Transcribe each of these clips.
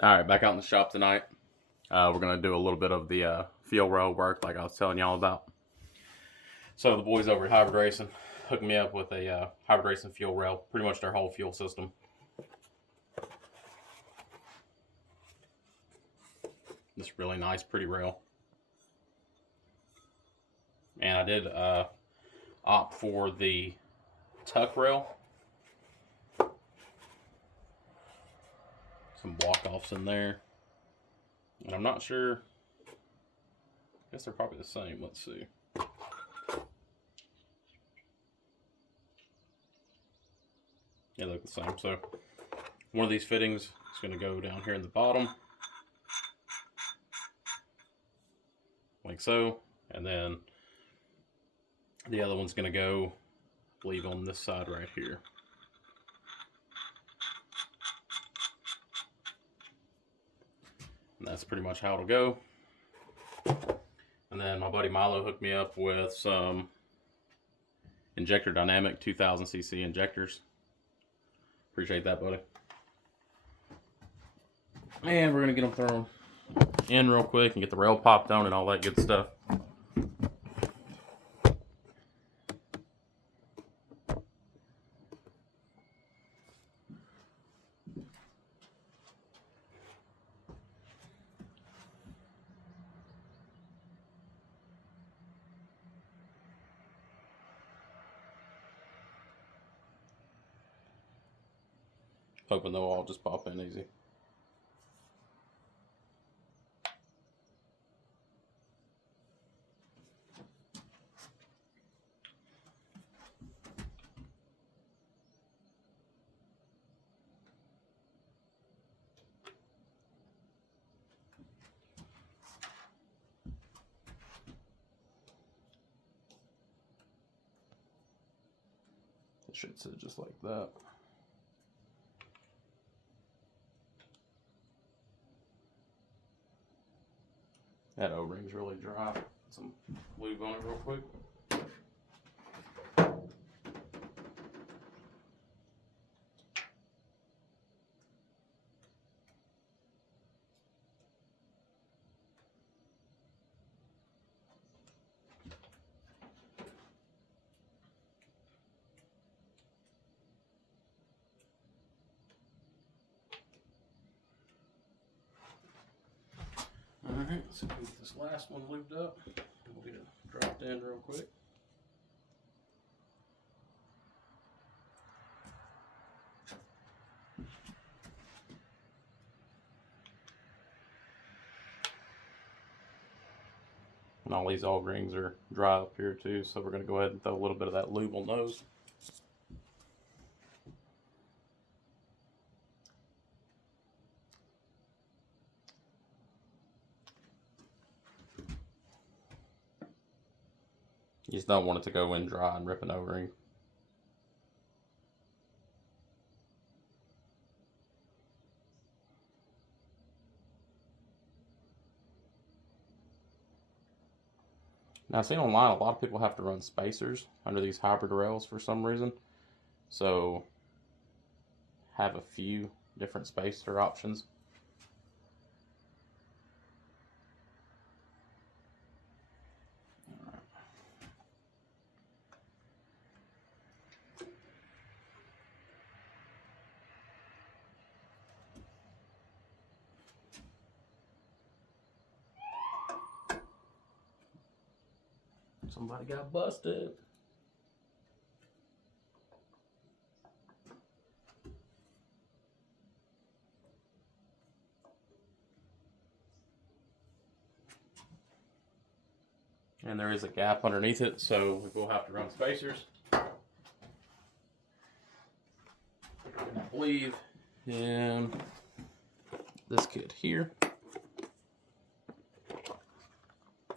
Alright, back out in the shop tonight. We're going to do a little bit of the fuel rail work like I was telling y'all about. So the boys over at Hybrid Racing hooked me up with a Hybrid Racing fuel rail, pretty much their whole fuel system. This really nice, pretty rail. And I did opt for the tuck rail. Some block-offs in there. And I'm not sure. I guess they're probably the same. Let's see. Yeah, they look the same. So one of these fittings is going to go down here in the bottom. Like so. And then the other one's going to go, I believe, on this side right here. And that's pretty much how it'll go. And then my buddy Milo hooked me up with some Injector Dynamic 2000cc injectors. Appreciate that, buddy. And we're going to get them thrown in real quick and get the rail popped on and all that good stuff. Hoping they'll all just pop in easy. It should sit just like that. That O-ring's really dry. Put some lube on it real quick. Alright, so we get this last one lubed up. We'll get it dropped in real quick. And all these O-rings are dry up here too, so we're going to go ahead and throw a little bit of that lube on those. You just don't want it to go in dry and rip an O-ring. Now, I've seen online a lot of people have to run spacers under these hybrid rails for some reason. So, have a few different spacer options. Somebody got busted. And there is a gap underneath it, so we will have to run spacers. And I believe in this kit here,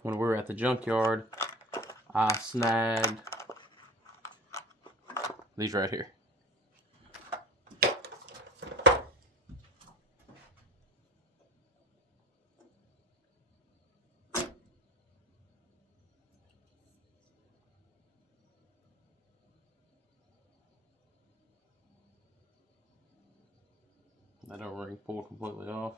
when we were at the junkyard, I snagged these right here. That O-ring pulled completely off.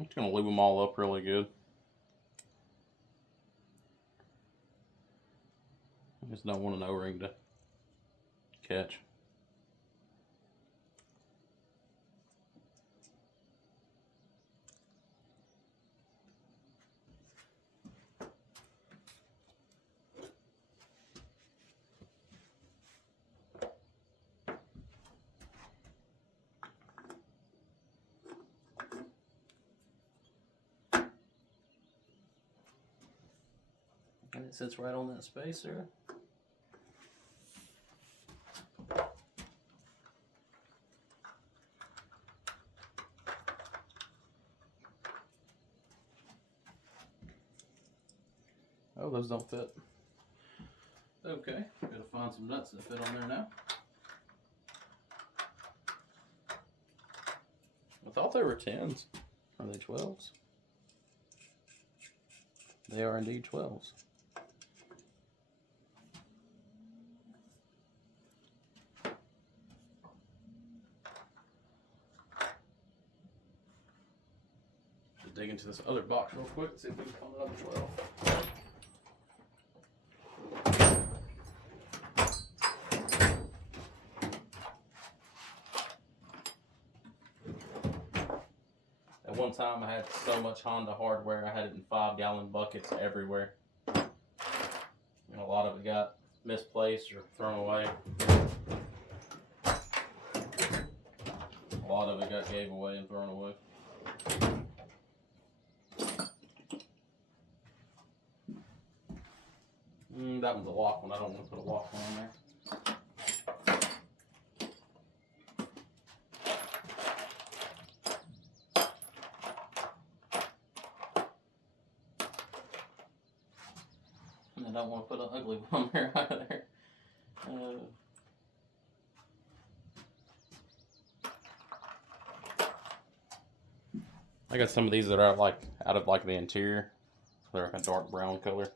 I'm just going to lube them all up really good. I just don't want an O-ring to catch. And it sits right on that spacer. Oh, those don't fit. Okay, gotta find some nuts that fit on there now. I thought they were 10s. Are they 12s? They are indeed 12s. Just dig into this other box real quick, see if we can find another 12. At one time I had so much Honda hardware, I had it in 5-gallon buckets everywhere. And a lot of it got misplaced or thrown away. A lot of it got gave away and thrown away. That one's a lock one. I don't want to put a lock one on there. And I don't want to put an ugly one on there either. I got some of these that are out of the interior. They're like a dark brown color.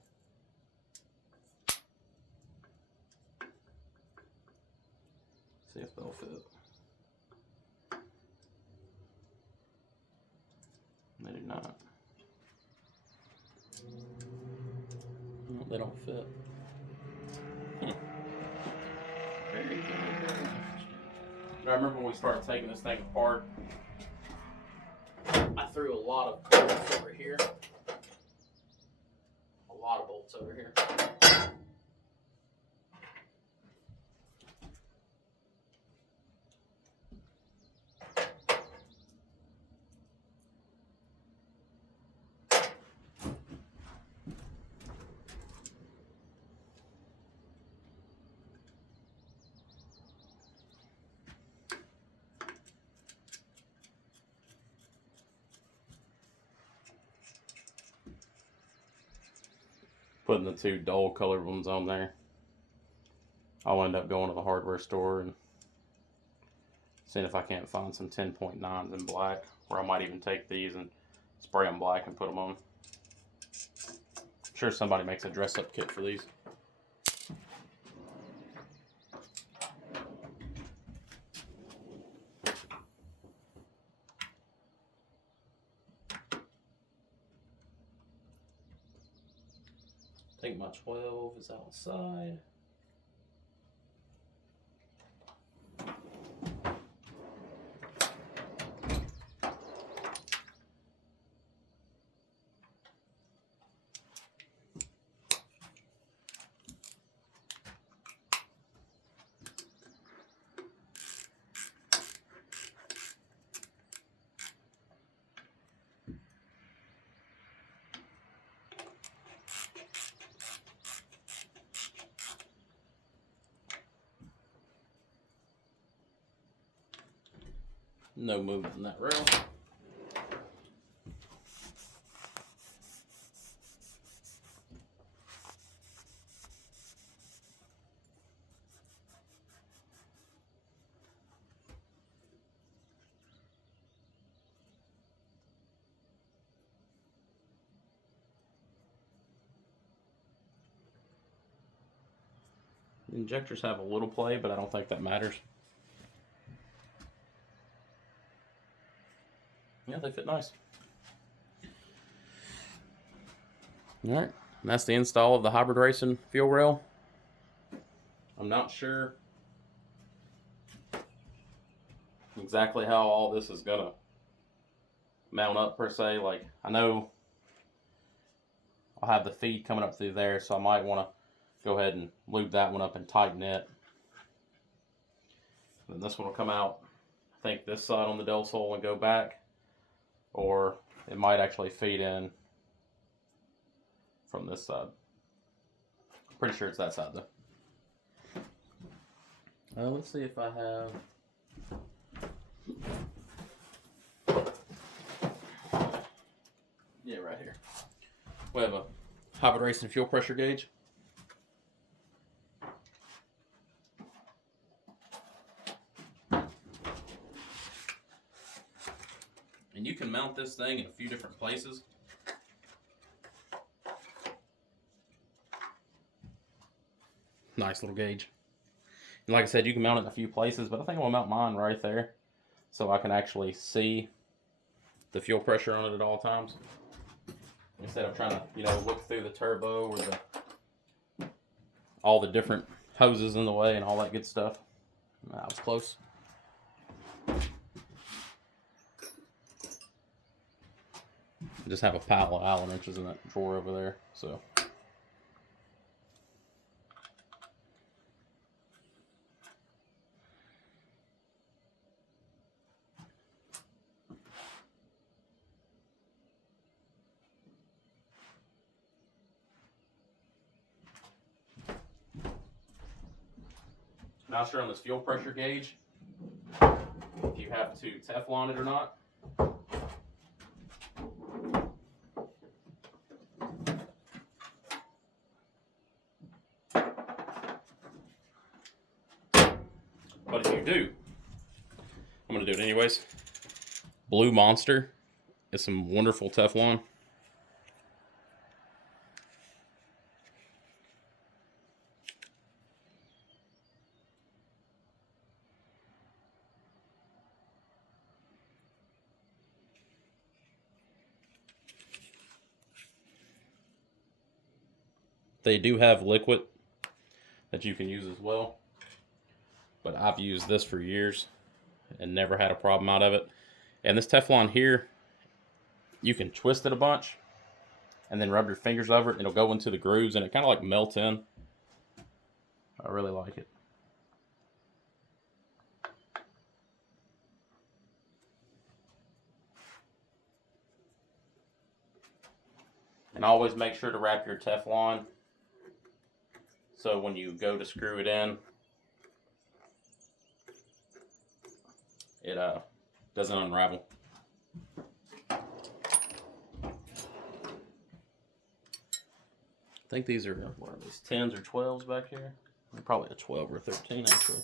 See if they'll fit. They do not. No, they don't fit. Very good. I remember when we started taking this thing apart, I threw a lot of bolts over here. A lot of bolts over here. Putting the 2 dull colored ones on there. I'll end up going to the hardware store and seeing if I can't find some 10.9s in black, or I might even take these and spray them black and put them on. I'm sure somebody makes a dress-up kit for these. I think my 12 is outside. No movement in that rail. The injectors have a little play, but I don't think that matters. Yeah, they fit nice. All right, and that's the install of the hybrid racing fuel rail. I'm not sure exactly how all this is gonna mount up per se. Like, I know I'll have the feed coming up through there, so I might want to go ahead and lube that one up and tighten it. And this one will come out, I think, this side on the Del Sol and go back, or it might actually feed in from this side. Pretty sure it's that side though. Let's see if I have. Yeah, right here. We have a hybrid racing fuel pressure gauge. And you can mount this thing in a few different places. Nice little gauge. And like I said, you can mount it in a few places, but I think I'm gonna mount mine right there so I can actually see the fuel pressure on it at all times. Instead of trying to, look through the turbo or all the different hoses in the way and all that good stuff. That was close. I just have a pile of Allen wrenches in that drawer over there, so. Not sure on this fuel pressure gauge if you have to Teflon it or not. But if you do, I'm going to do it anyways. Blue Monster is some wonderful Teflon. They do have liquid that you can use as well, but I've used this for years and never had a problem out of it. And this Teflon here, you can twist it a bunch and then rub your fingers over it and it'll go into the grooves and it kind of like melts in. I really like it. And always make sure to wrap your Teflon so when you go to screw it in, it doesn't unravel. I think these are, what are these, 10s or 12s back here? Probably a 12 or a 13 actually.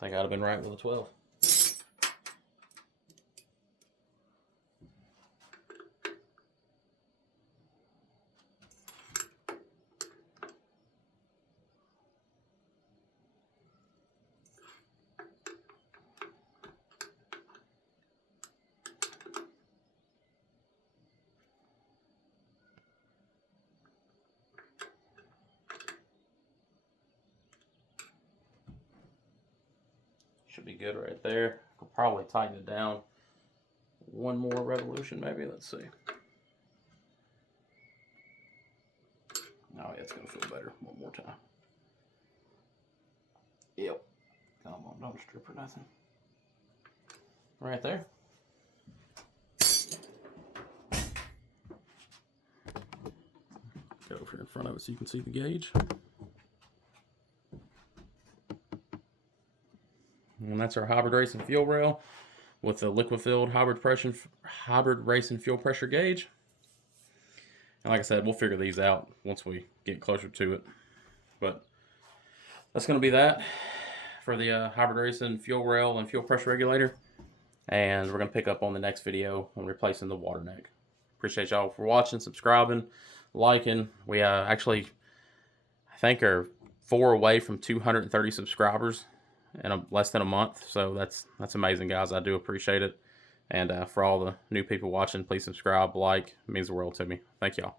I think I'd have been right with a 12. Should be good right there. Could probably tighten it down one more revolution maybe. Let's see. Oh yeah, it's gonna feel better one more time. Yep. Come on, don't strip or nothing. Right there. Go over here in front of it so you can see the gauge. And that's our hybrid racing fuel rail with the liquid filled hybrid racing fuel pressure gauge. And like I said, we'll figure these out once we get closer to it. But that's going to be that for the hybrid racing fuel rail and fuel pressure regulator. And we're going to pick up on the next video on replacing the water neck. Appreciate y'all for watching, subscribing, liking. We actually, I think, are 4 away from 230 subscribers in less than a month. So that's amazing, guys. I do appreciate it. And for all the new people watching, please subscribe, like. It means the world to me. Thank y'all.